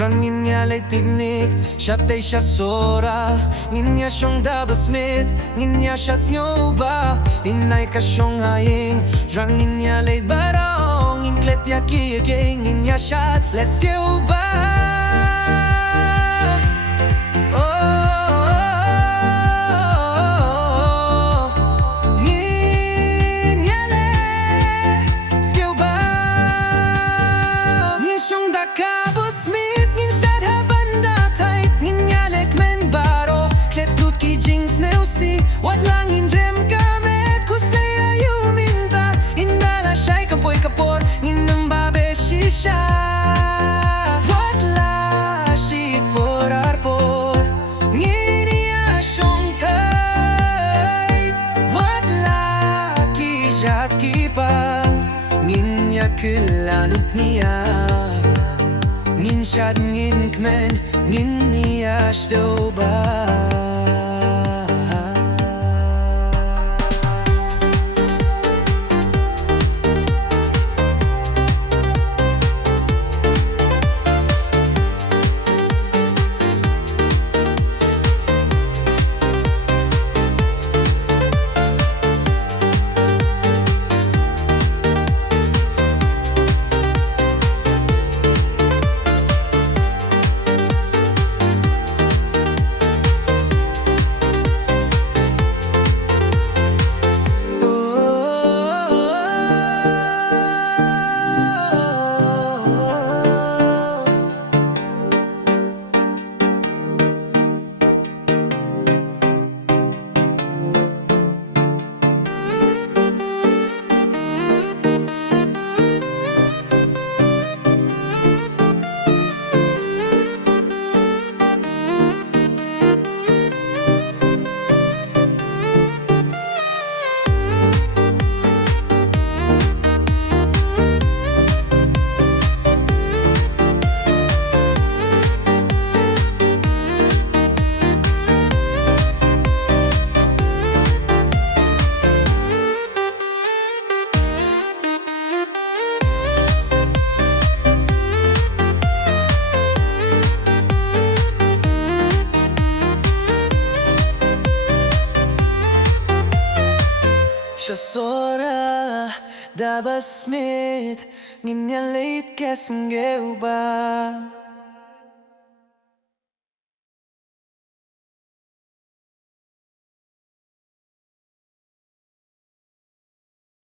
Drang Ngin leit picnic, Shatei Sha Sohra, Ngin shong Smit, Ngin shad sngewbha, Ynnai ka shong Drang Ngin leit baroh, Ngin klet kiei, Ngin shad, sngewbha. Smit, Ngin shad haban thait, Ngin kmen baroh, klet jing sngewsih, Watla Ngin jrem khuslai mynta, ynda lashai kapor, Ngin shisha. Watla shik por, Ngin shong thait, Watla kjat Ngin kyllan umphniang. Ngin shad, Ngin kmen, Ngin sngewbha. Sha Sohra, Smit, Ngin leit sngewbha.